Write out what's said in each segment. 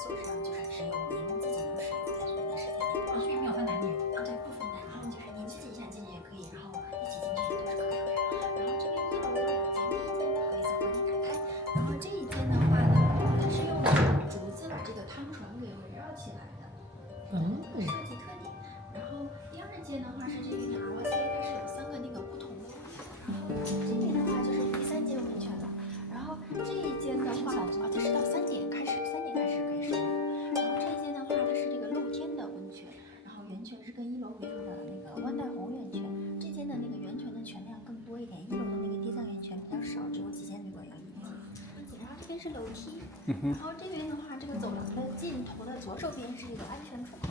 所上就是只有您自己能使用在这边的时间内。这边没有分男女。对，不分男女，就是您自己想进去也可以，然后一起进去也都是可以的。然后这边1楼有2间，第一间不好意思，我给你打开。然后这一间的话呢，它是用竹子把这个汤床给围绕起来的，设计特点。然后第二间的话是这个ROC，它是有3个那个不同的。然后这边的话就是第3间温泉了。然后这一间的话，它是到3点开始可以使用。然后这一间的话，它是这个露天的温泉，然后源泉是跟1楼一样的那个湾带红源泉。这间的那个源泉的泉量更多一点，1楼的那个地藏源泉比较少，只有几间旅馆有1间。然后这边是楼梯，然后这边的话，这个走廊的尽头的左手边是一个安全出口。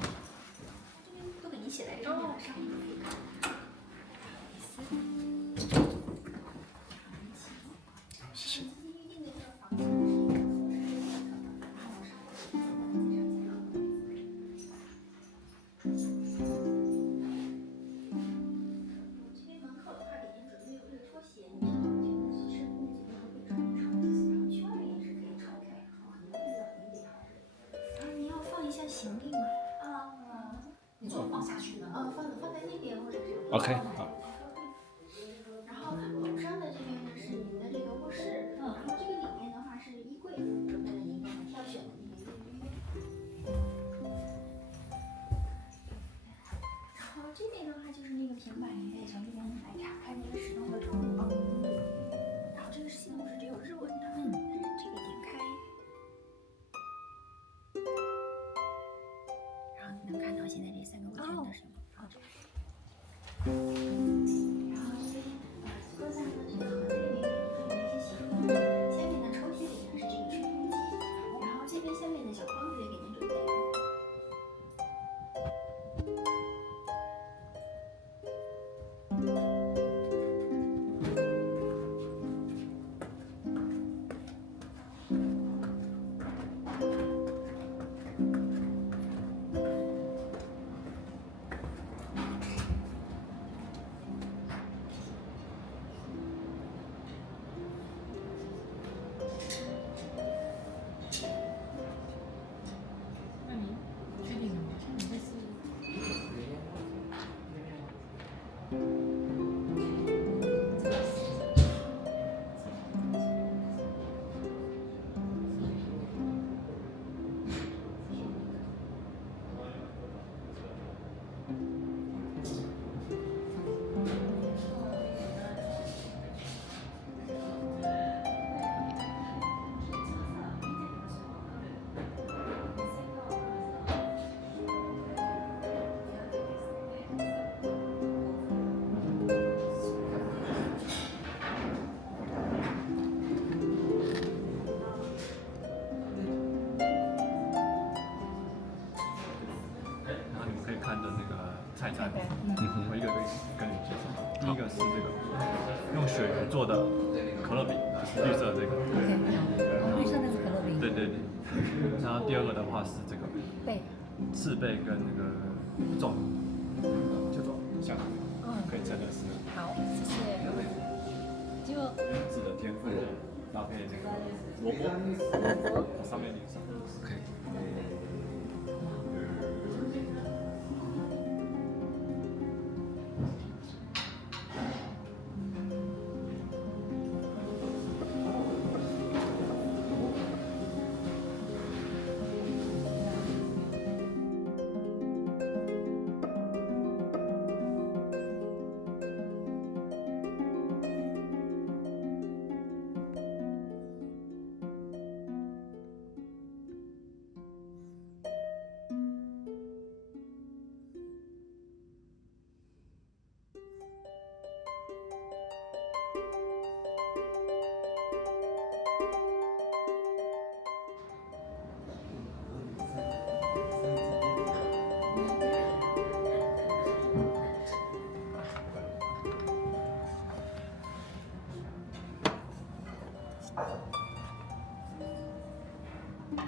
这边都给你写在这里了，上面可以看。谢谢。行李吗？你就放下去呢？放在那边或者是。OK， 好。然后楼上的这边呢是您的这个卧室，然后这个里面的话是衣柜，准备了您刚才挑选的那个浴衣。然后这边的话就是那个平板，您可以从这边来查看这个使用的窗口。然后这个系统是只有日文的，这个点开。然后你能看到现在这3个温泉的使用。然后这边搁在了这个盒子里面，还有一些洗漱用品。下面的抽屉里呢是这个吹风机，然后这边下面的小筐子也给您准备了。那你确定了吗？你这是？然后你们可以看的那个菜单，我一个跟你介绍。第一个是这个用鳕鱼做的可乐饼，就是绿色这个。绿色那是可乐饼。对。然后第二个的话是这个翅贝跟那个粽，这种香可以称的是。好，谢谢。就自的天妇罗搭配这个萝卜，上面淋上。OK。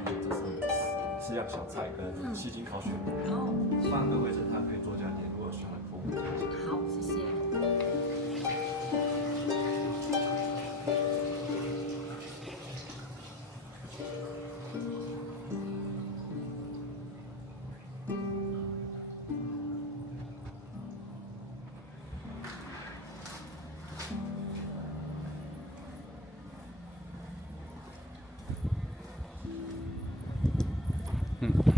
这是4样小菜跟西京烤鳕鱼。好，放的位置它可以多加点，如果喜欢风味。好，谢谢。好，